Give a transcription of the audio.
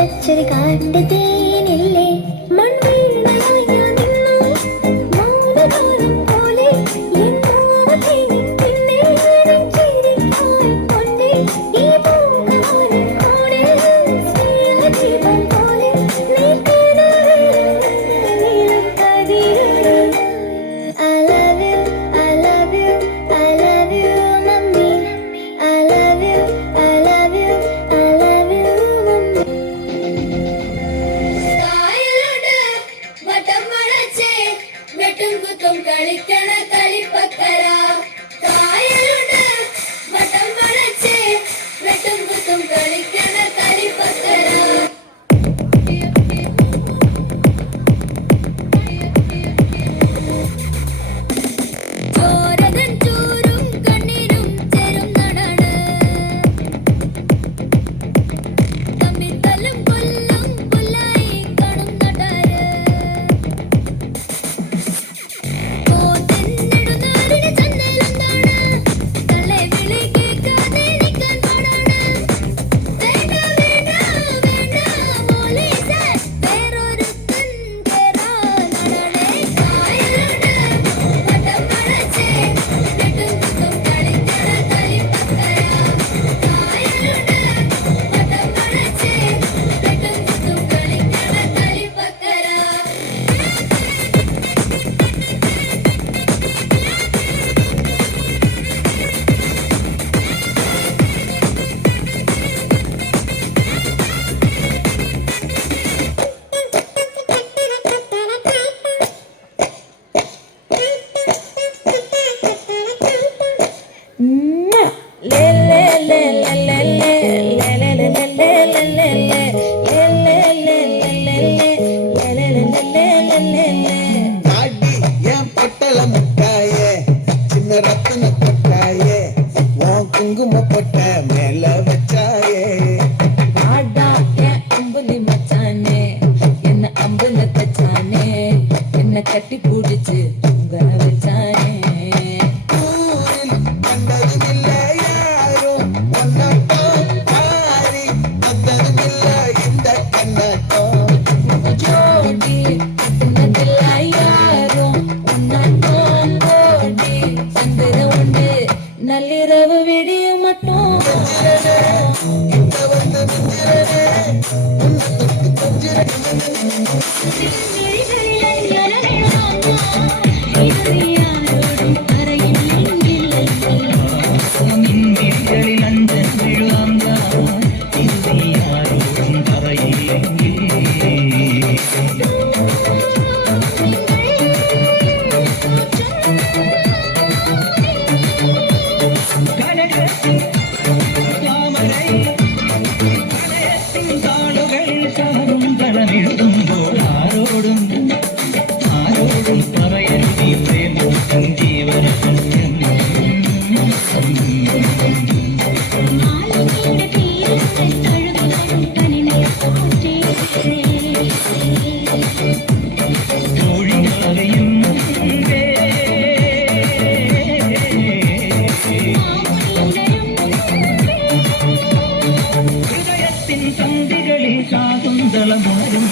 ഉറച്ചൊരു കാട്ടുതേനില്ലേ മൺവീണയായി ഞാൻ നിന്നു മൗനഗാനം പോലെ എന്നോടേനി പിന്നെ ചിരിക്കാൻ കൊണ്ടേ ഈ പൂങ്കാവനം കൂടെ സ്നേഹദീപം പോലെ നീക്കണവേ നീളും കതിരുകൾ I love you, I love you, I love you, mummy. I love you, I love you, I love you, mummy. Kayalode വട്ടം വളച്ചേ വെട്ടും കുത്തും കളിക്കണ കളിപ്പക്കര കായലോട് വട്ടം വളച്ചേ വെട്ടും കുത്തും കളിക്കണ കളിപ്പക്കര ചോരതൻ ചൂരും കണ്ണീരും ചേരുന്നടാണ് തമ്മിൽ തല്ലും കൊല്ലും പുല്ലായി കാണും നടാര് പോത്തിന്നിടുന്നാരിന് ചന്നലെന്താണ് തള്ളെ വിളി കേൾക്കാതെ നിൽക്കാൻ പാടാണ് വേണ്ട വേണ്ട വേണ്ട പോലീസ് വേറൊരുത്തൻ കേറാൻ നടണേ കായലോട് വട്ടം വളച്ചേ വെട്ടും കുത്തും കളിക്കണ കളിപ്പക്കര കായലോട് വട്ടം വളച്ചേ വെട്ടും കുത്തും കളിക്കണ കളിപ്പക്കര ஆடி என் பொட்டல முட்டாயே சின்ன ரத்தன கொட்டாயே உன் குங்கும பொட்ட மேல வச்சாயே வாடா என் அம்புலி மச்சானே என்ன அம்புல தச்சானே என்ன கட்டி பிடிச்சு உங்க வச்சானே ஊரில் கண்டதுமில்ல யாரும் ஒன்னாட்டம் ஆரி வந்ததுமில்ல இந்த கண்ணாட்டம் ஜோடி கட்டுனதில்ல யாரும் உன்னாட்டம் கோடி சந்திர உண்டு நள்ளிரவு விடிய மட்டும் இந்த வந்து மிஞ்சிரனே ഹൃദയത്തിൻ സന്ധികളിൽ ശാകുന്തളമാരും